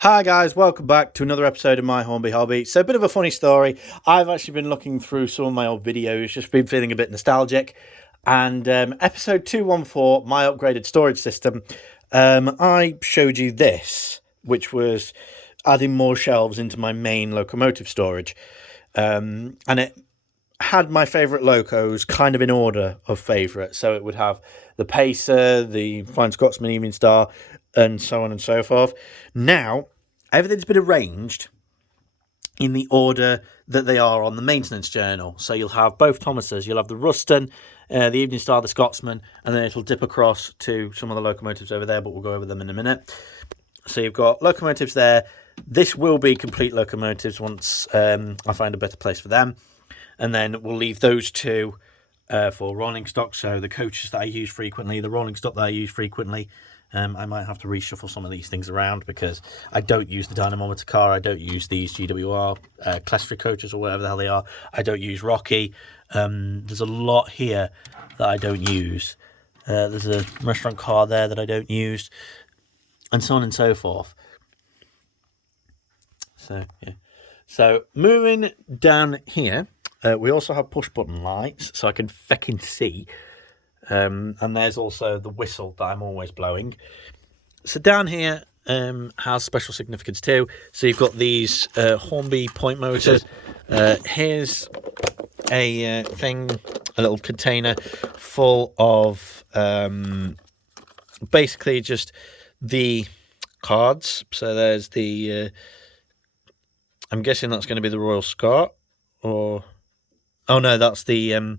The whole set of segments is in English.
Hi guys, welcome back to another episode of my Hornby hobby. So a bit of a funny story. I've actually been looking through some of my old videos, just been feeling a bit nostalgic. And episode 214, my upgraded storage system, I showed you this, which was adding more shelves into my main locomotive storage. And it had my favourite locos kind of in order of favourite. So it would have the Pacer, the Flying Scotsman Evening Star, and so on and so forth. Now, everything's been arranged in the order that they are on the maintenance journal. So you'll have both Thomases. You'll have the Ruston, the Evening Star, the Scotsman, and then it'll dip across to some of the locomotives over there, but we'll go over them in a minute. So you've got locomotives there. This will be complete locomotives once I find a better place for them. And then we'll leave those two for rolling stock. So the coaches that I use frequently, the rolling stock that I use frequently. I might have to reshuffle some of these things around because I don't use the dynamometer car. I don't use these GWR Clestry coaches or whatever the hell they are. I don't use Rocky. There's a lot here that I don't use. There's a restaurant car there that I don't use, and so on and so forth. So, yeah. So, moving down here, we also have push-button lights, so I can feckin' see. And there's also the whistle that I'm always blowing. So down here has special significance too. So you've got these Hornby point motors. Here's a thing, a little container full of basically just the cards. So there's the, I'm guessing that's going to be the Royal Scot, or, oh no, that's the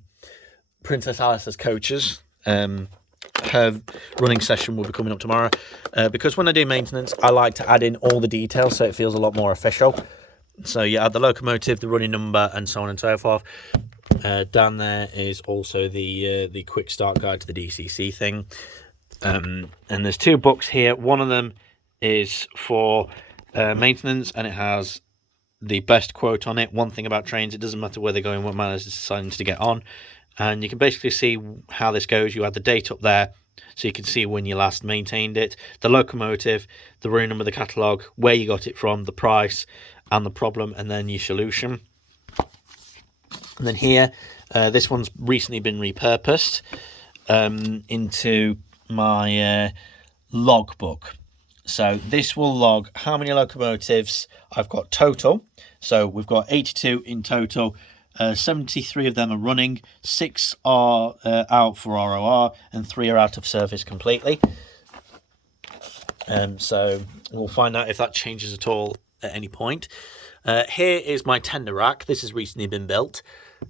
Princess Alice's coaches. Her running session will be coming up tomorrow because when I do maintenance I like to add in all the details so it feels a lot more official. So you add the locomotive, the running number, and so on and so forth. Down there is also the quick start guide to the DCC thing, and there's two books here. One of them is for maintenance, and it has the best quote on it. One thing about trains: it doesn't matter where they're going, what mileage is deciding to get on. And you can basically see how this goes. You add the date up there, so you can see when you last maintained it, the locomotive, the running number, the catalogue, where you got it from, the price, and the problem, and then your solution. And then here, this one's recently been repurposed into my logbook. So this will log how many locomotives I've got total. So we've got 82 in total. 73 of them are running, 6 are out for ROR, and 3 are out of service completely. So we'll find out if that changes at all at any point. Here is my tender rack. This has recently been built,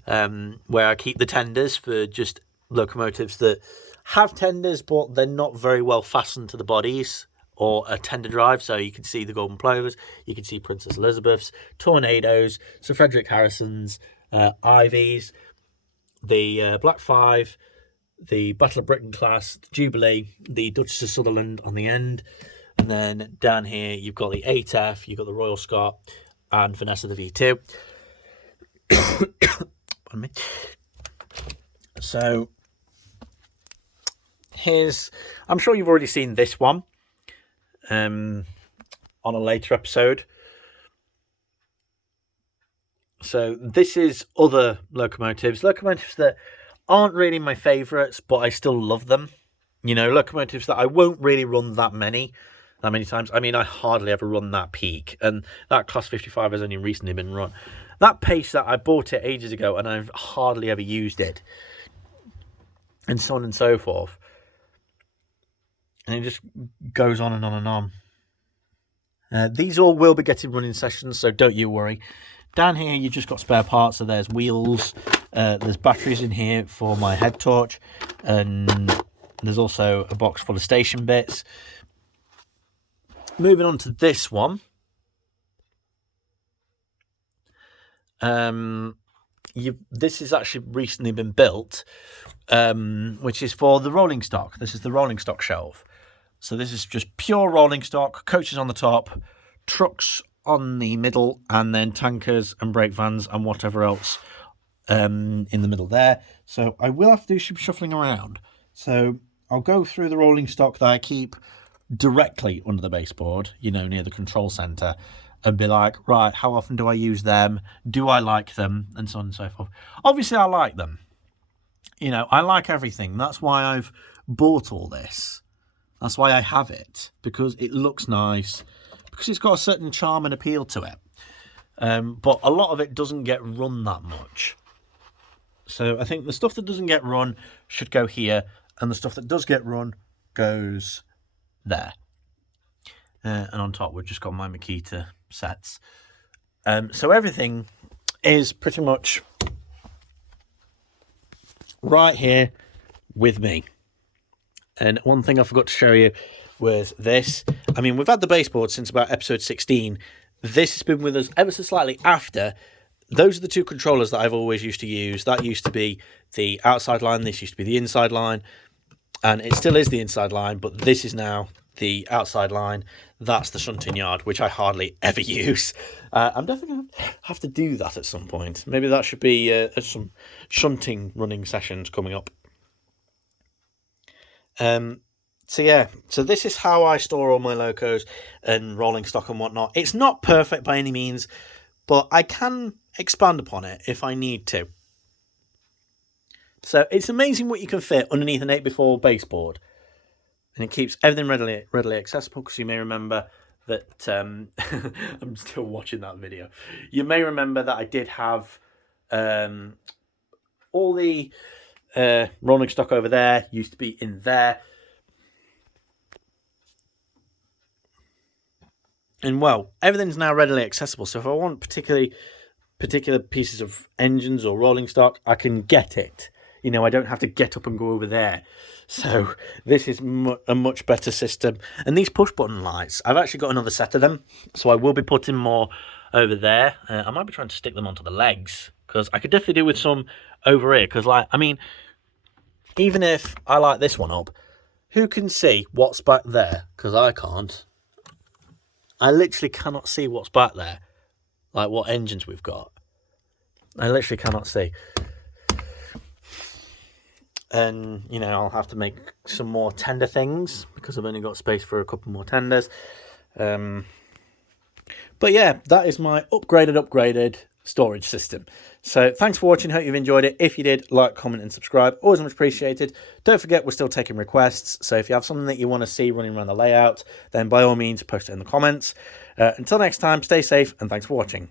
where I keep the tenders for just locomotives that have tenders, but they're not very well fastened to the bodies or a tender drive. So you can see the Golden Plovers, you can see Princess Elizabeth's, Tornadoes, Sir Frederick Harrison's, Ivies, the Black 5, the Battle of Britain class, the Jubilee, the Duchess of Sutherland on the end, and then down here you've got the 8F, you've got the Royal Scot, and Vanessa the V2. Pardon me. So here's, I'm sure you've already seen this one on a later episode. So this is other locomotives that aren't really my favourites, but I still love them. You know, locomotives that I won't really run that many times. I mean, I hardly ever run that peak, and that Class 55 has only recently been run. That Pacer, I bought it ages ago, and I've hardly ever used it, and so on and so forth. And it just goes on and on and on. These all will be getting running sessions, so don't you worry. Down here, you've just got spare parts, so there's wheels, there's batteries in here for my head torch, and there's also a box full of station bits. Moving on to this one. This has actually recently been built, which is for the rolling stock. This is the rolling stock shelf. So this is just pure rolling stock, coaches on the top, trucks on the middle, and then tankers and brake vans and whatever else in the middle there. So I will have to do some shuffling around. So I'll go through the rolling stock that I keep directly under the baseboard, near the control center, and be like, right, how often do I use them? Do I like them? And so on and so forth. Obviously, I like them. I like everything. That's why I've bought all this. That's why I have it, because it looks nice, because it's got a certain charm and appeal to it. But a lot of it doesn't get run that much. So I think the stuff that doesn't get run should go here, and the stuff that does get run goes there. And on top, we've just got my Makita sets. So everything is pretty much right here with me. And one thing I forgot to show you was this. I mean, we've had the baseboard since about episode 16. This has been with us ever so slightly after. Those are the two controllers that I've always used to use. That used to be the outside line. This used to be the inside line. And it still is the inside line, but this is now the outside line. That's the shunting yard, which I hardly ever use. I'm definitely going to have to do that at some point. Maybe that should be some shunting running sessions coming up. So this is how I store all my locos and rolling stock and whatnot. It's not perfect by any means, but I can expand upon it if I need to. So it's amazing what you can fit underneath an 8x4 baseboard. And it keeps everything readily accessible, because you may remember that I'm still watching that video. You may remember that I did have all the rolling stock over there, used to be in there. And well, everything's now readily accessible. So if I want particular pieces of engines or rolling stock, I can get it. I don't have to get up and go over there. So this is a much better system. And these push button lights, I've actually got another set of them. So I will be putting more over there. I might be trying to stick them onto the legs, because I could definitely do with some over here. Because even if I light this one up, who can see what's back there? Because I can't. I literally cannot see what's back there. Like what engines we've got. I literally cannot see. And, I'll have to make some more tender things, because I've only got space for a couple more tenders. But yeah, that is my upgraded storage system. So thanks for watching. Hope you've enjoyed it. If you did, like, comment and subscribe. Always much appreciated. Don't forget, we're still taking requests. So if you have something that you want to see running around the layout, then by all means, post it in the comments. Until next time, stay safe, and thanks for watching.